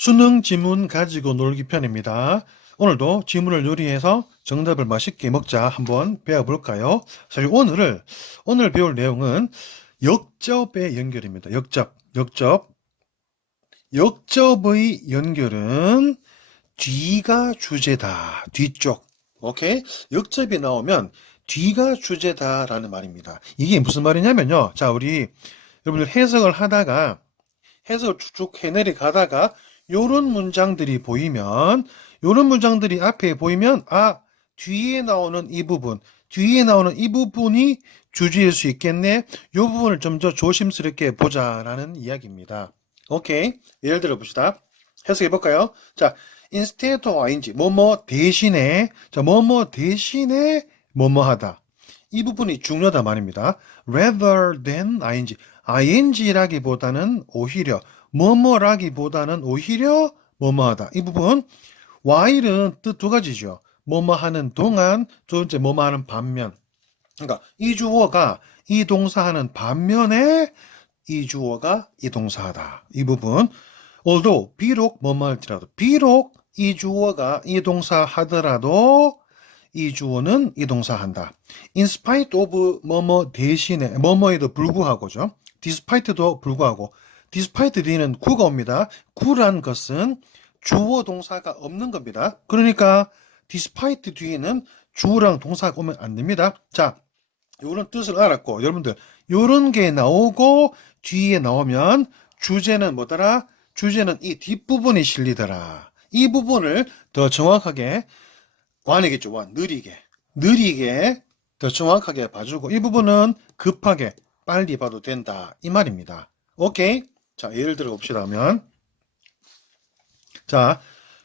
수능 지문 가지고 놀기 편입니다. 오늘도 지문을 요리해서 정답을 맛있게 먹자 한번 배워볼까요? 자, 오늘을, 오늘 배울 내용은 역접의 연결입니다. 역접, 역접. 역접의 연결은 뒤가 주제다. 뒤쪽. 오케이? 역접이 나오면 뒤가 주제다라는 말입니다. 이게 무슨 말이냐면요. 자, 우리 여러분들 해석을 하다가 해석을 쭉쭉 해내리 가다가 요런 문장들이 보이면 요런 문장들이 앞에 보이면 아 뒤에 나오는 이 부분 뒤에 나오는 이 부분이 주제일 수 있겠네. 요 부분을 좀 더 조심스럽게 보자라는 이야기입니다. 오케이. 예를 들어 봅시다. 해석해 볼까요? 자 instead of ing 뭐뭐 대신에 자 뭐뭐 대신에 뭐뭐 하다. 이 부분이 중요하다 말입니다. rather than ing ing라기보다는 오히려 뭐뭐라기보다는 오히려 뭐뭐하다. 이 부분 while은 뜻 두 가지죠. 뭐뭐하는 동안, 두 번째 뭐뭐하는 반면. 그러니까 이 주어가 이 동사하는 반면에 이 주어가 이 동사하다. 이 부분. although 비록 뭐뭐 할지라도 비록 이 주어가 이 동사 하더라도 이 주어는 이 동사 한다. in spite of 뭐뭐 대신에 뭐뭐에도 불구하고죠. Despite도 불구하고 despite 뒤는 구가 옵니다. 구란 것은 주어 동사가 없는 겁니다. 그러니까 despite 뒤에는 주어랑 동사가 오면 안 됩니다. 자, 요런 뜻을 알았고 여러분들 요런 게 나오고 뒤에 나오면 주제는 뭐더라? 주제는 이 뒷부분이 실리더라. 이 부분을 더 정확하게 완이겠죠. 완 느리게 느리게 더 정확하게 봐주고 이 부분은 급하게 빨리 봐도 된다 이 말입니다. 오케이? 자 예를 들어 봅시다 하면 자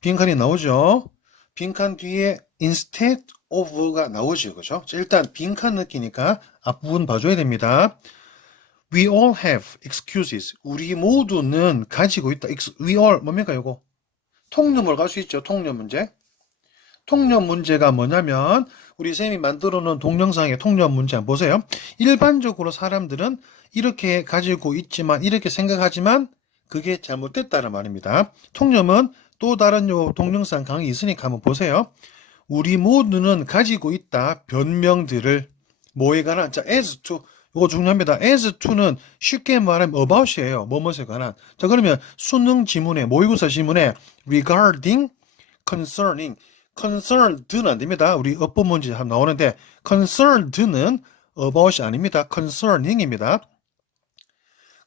빈칸이 나오죠. 빈칸 뒤에 instead of가 나오죠. 그죠? 자, 일단 빈칸 느끼니까 앞부분 봐줘야 됩니다. We all have excuses. 우리 모두는 가지고 있다. We all 뭡니까 이거? 통념을 갈 수 있죠. 통념 문제. 통념 문제가 뭐냐면 우리 쌤이 만들어 놓은 동영상의 통념 문제 한번 보세요. 일반적으로 사람들은 이렇게 가지고 있지만 이렇게 생각하지만 그게 잘못됐다는 말입니다. 통념은 또 다른 요 동영상 강의 있으니까 한번 보세요. 우리 모두는 가지고 있다 변명들을 뭐에 관한 자 as to 이거 중요합니다. as to는 쉽게 말하면 about이에요. 뭐뭐에 관한. 자 그러면 수능 지문에 모의고사 지문에 regarding concerning concerned는 안 됩니다. 우리 어법 문제 나오는데 concerned는 about이 아닙니다. concerning입니다.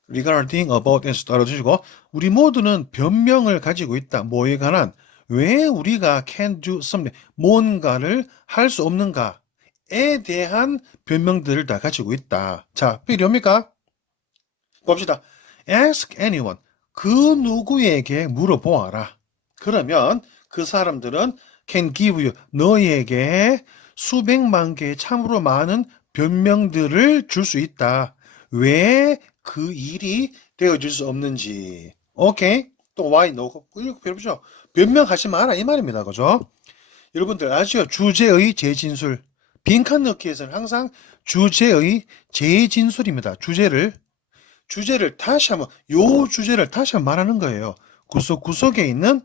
regarding about에서 따라주시고 우리 모두는 변명을 가지고 있다. 뭐에 관한 왜 우리가 can do something 뭔가를 할 수 없는가에 대한 변명들을 다 가지고 있다. 자, 필요합니까? 봅시다. ask anyone 그 누구에게 물어보아라. 그러면 그 사람들은 can give you 너에게 수백만 개의 참으로 많은 변명들을 줄 수 있다. 왜 그 일이 되어질 수 없는지. 오케이? 또 why no? 이거 배우죠. 변명하지 마라 이 말입니다. 그죠? 여러분들 아시죠? 주제의 재진술. 빈칸 넣기에서는 항상 주제의 재진술입니다. 주제를 주제를 다시 한번 요 주제를 다시 한번 말하는 거예요. 구석 구석에 있는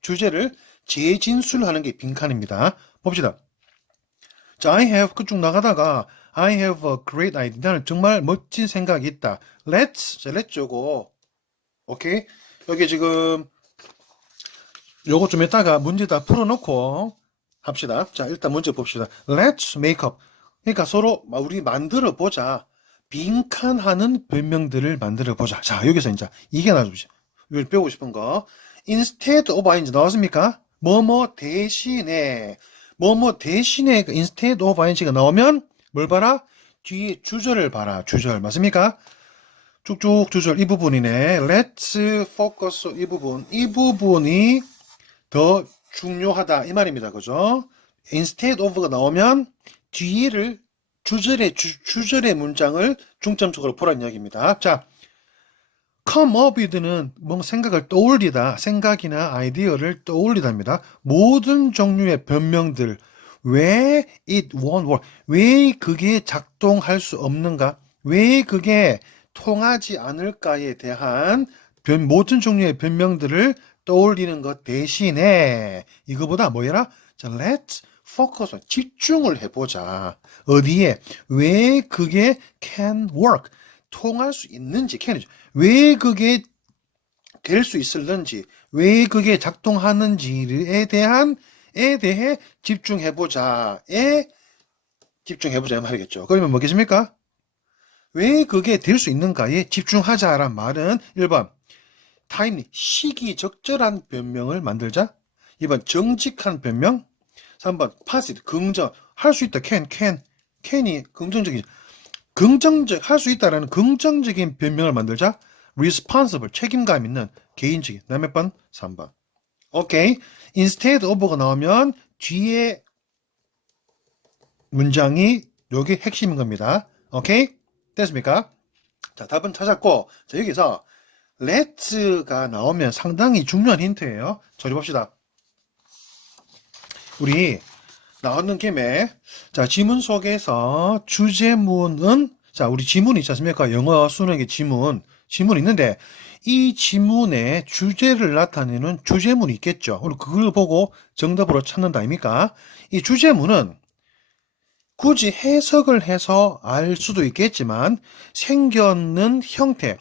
주제를 재진술하는 게 빈칸입니다. 봅시다. 자, I have 그쭉 나가다가 I have a great idea. 나는 정말 멋진 생각이 있다. Let's, 자, let's 요거. 오케이? 여기 지금 요거 좀 이따가 문제 다 풀어놓고 합시다. 자, 일단 문제 봅시다. Let's make up. 그러니까 서로 우리 만들어 보자. 빈칸하는 변명들을 만들어 보자. 자, 여기서 이제 이게. 이걸 배우고 싶은 거. instead of ing 나왔습니까? 뭐뭐 대신에 뭐뭐 대신에 그 instead of ing가 나오면 뭘 봐라? 뒤에 주절을 봐라. 주절 맞습니까? 쭉쭉 주절 이 부분이네. Let's focus 이 부분. 이 부분이 더 중요하다 이 말입니다. 그죠? instead of가 나오면 뒤를 주절의 주, 주절의 문장을 중점적으로 보라는 이야기입니다. 자, come up with는 뭔 생각을 떠올리다, 생각이나 아이디어를 떠올리다입니다. 모든 종류의 변명들, 왜 it won't work, 왜 그게 작동할 수 없는가, 왜 그게 통하지 않을까에 대한 변, 모든 종류의 변명들을 떠올리는 것 대신에 이거보다 뭐해라? 자, let's focus 집중을 해보자. 어디에? 왜 그게 can work? 통할 수 있는지, can이죠. 왜 그게 될 수 있을는지, 왜 그게 작동하는지에 대한, 에 대해 집중해보자에 집중해보자 이 말이겠죠. 그러면 뭐겠습니까? 왜 그게 될 수 있는가에 집중하자란 말은 1번 타임리 시기 적절한 변명을 만들자. 2번 정직한 변명. 3번 파시드 긍정 할 수 있다 can can. can이 긍정적인 긍정적 할 수 있다라는 긍정적인 변명을 만들자 responsible 책임감 있는 개인적인 몇 번? 3번 오케이 instead of가 나오면 뒤에 문장이 여기 핵심인 겁니다 오케이 됐습니까? 자, 답은 찾았고, 자, 여기서 let's가 나오면 상당히 중요한 힌트예요. 저리 봅시다. 우리 나오는 김에, 자, 지문 속에서 주제문은, 자, 우리 지문이 있지 않습니까? 영어 수능의 지문, 지문 있는데, 이 지문에 주제를 나타내는 주제문이 있겠죠. 우리 그걸 보고 정답으로 찾는다 아닙니까? 이 주제문은 굳이 해석을 해서 알 수도 있겠지만 생겼는 형태,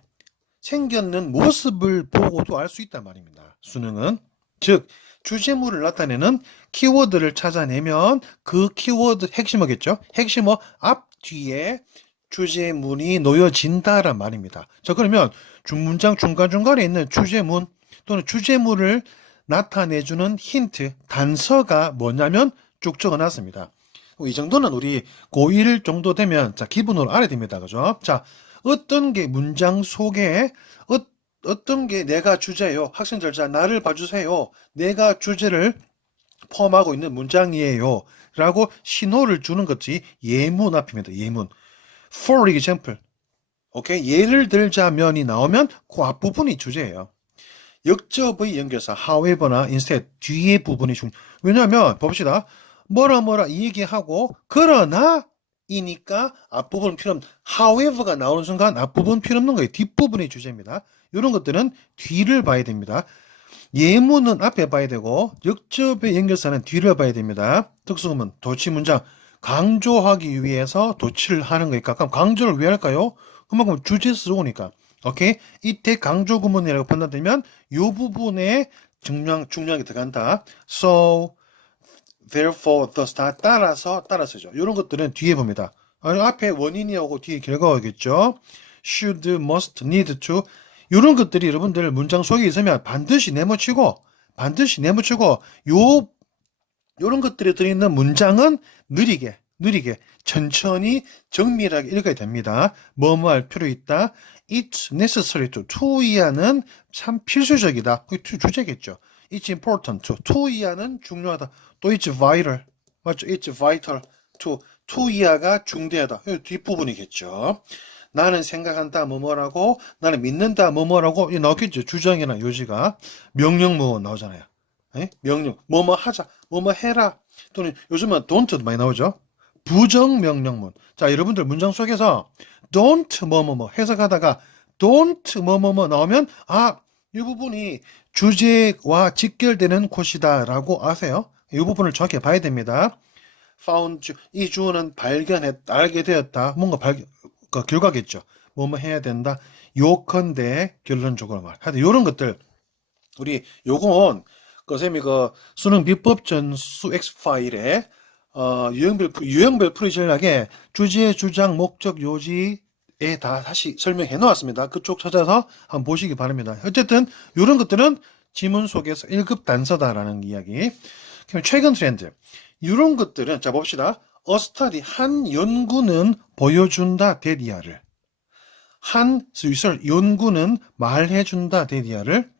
생겼는 모습을 보고도 알 수 있단 말입니다. 수능은 즉 주제물을 나타내는 키워드를 찾아내면 그 키워드 핵심어겠죠. 핵심어 앞 뒤에 주제문이 놓여진다란 말입니다. 자 그러면 중문장 중간중간에 있는 주제문 또는 주제물을 나타내주는 힌트 단서가 뭐냐면 쭉 적어놨습니다. 이 정도는 우리 고1 정도 되면 자 기본으로 알아야 됩니다. 그죠? 자 어떤 게 문장 속에 어, 어떤 게 내가 주제요. 학생들 자 나를 봐주세요. 내가 주제를 포함하고 있는 문장이에요. 라고 신호를 주는 것이 예문 앞입니다. 예문. For example. 오케이? 예를 들자면이 나오면 그 앞부분이 주제예요. 역접의 연결사 however나 instead 뒤에 부분이 중 왜냐하면 봅시다. 뭐라 뭐라 이 얘기하고 그러나 이니까 앞부분 필요 없는 however가 나오는 순간 앞부분 필요 없는 거예요. 뒷부분이 주제입니다. 이런 것들은 뒤를 봐야 됩니다. 예문은 앞에 봐야 되고 역접의 연결사는 뒤를 봐야 됩니다. 특수구문 도치 문장 강조하기 위해서 도치를 하는 거니까 그럼 강조를 왜 할까요? 그만큼 주제 쓰고니까 오케이 이때 강조 구문이라고 판단되면 이 부분에 중요한 중요하게 들어간다. So therefore, thus 다 따라서 따라서죠. 이런 것들은 뒤에 봅니다. 아니, 앞에 원인이 오고 뒤에 결과가 오겠죠. should, must, need to 이런 것들이 여러분들 문장 속에 있으면 반드시 네모치고 반드시 네모치고 요 요런 것들이 들어있는 문장은 느리게 느리게 천천히 정밀하게 읽어야 됩니다. 뭐뭐 할 필요 있다. It's necessary to. to 이하는 참 필수적이다. 그 주제겠죠. It's important to. to 이하는 중요하다. 또 it's vital. 맞죠? It's vital to. to 이하가 중대하다. 이 뒷부분이겠죠. 나는 생각한다 뭐뭐라고 나는 믿는다 뭐뭐라고 이 나오겠죠. 주장이나 요지가 명령문 나오잖아요. 에? 명령 뭐뭐 하자 뭐뭐 해라 또는 요즘은 don't 많이 나오죠. 부정 명령문. 자, 여러분들 문장 속에서 don't 뭐뭐뭐 해석하다가 don't 뭐뭐뭐 나오면 아, 이 부분이 주제와 직결되는 곳이다라고 아세요? 이 부분을 정확히 봐야 됩니다. found 이 주어는 발견했 알게 되었다. 뭔가 발견 그 결과겠죠. 뭐뭐 해야 된다. 요컨대 결론적으로 말. 하여튼 요런 것들 우리 요건 그 쌤이 그 수능 비법 전수 X 파일에 어, 유형별, 유형별 풀이 전략에 주제, 주장, 목적, 요지에 다 다시 설명해 놓았습니다. 그쪽 찾아서 한번 보시기 바랍니다. 어쨌든, 이런 것들은 지문 속에서 1급 단서다라는 이야기. 그럼 최근 트렌드. 이런 것들은, 자, 봅시다. 어스타디, 한 연구는 보여준다, 데디아를. 한 리설, 연구는 말해준다, 데디아를.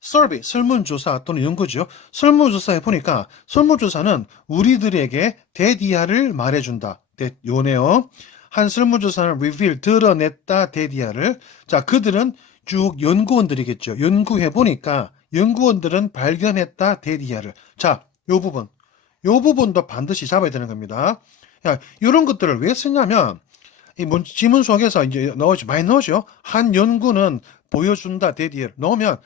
서비 설문조사 또는 연구죠. 설문조사에 보니까 설문조사는 우리들에게 데디아를 말해준다. 데, 요네요. 한 설문조사를 reveal 드러냈다 데디아를. 자 그들은 쭉 연구원들이겠죠. 연구해 보니까 연구원들은 발견했다 데디아를. 자 요 부분 요 부분도 반드시 잡아야 되는 겁니다. 야 이런 것들을 왜 쓰냐면 이 문, 지문 속에서 이제 나오죠 많이 나오죠. 한 연구는 보여준다 데디아를 넣으면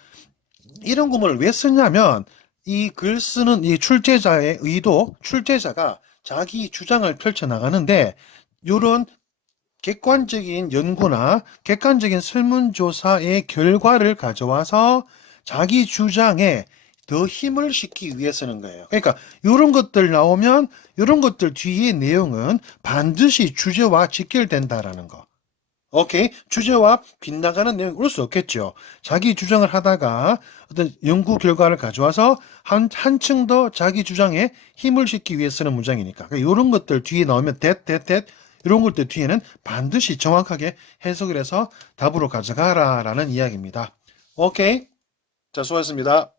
이런 구문을 왜 쓰냐면 이 글 쓰는 이 출제자의 의도, 출제자가 자기 주장을 펼쳐 나가는데 이런 객관적인 연구나 객관적인 설문조사의 결과를 가져와서 자기 주장에 더 힘을 싣기 위해 쓰는 거예요. 그러니까 이런 것들 나오면 이런 것들 뒤에 내용은 반드시 주제와 직결된다라는 거. 오케이. 주제와 빗나가는 내용이 올수 없겠죠. 자기 주장을 하다가 어떤 연구 결과를 가져와서 한, 한층 더 자기 주장에 힘을 싣기 위해 쓰는 문장이니까. 그러니까 이런 것들 뒤에 나오면 that, that, that 이런 것들 뒤에는 반드시 정확하게 해석을 해서 답으로 가져가라 라는 이야기입니다. 오케이. 자, 수고하셨습니다.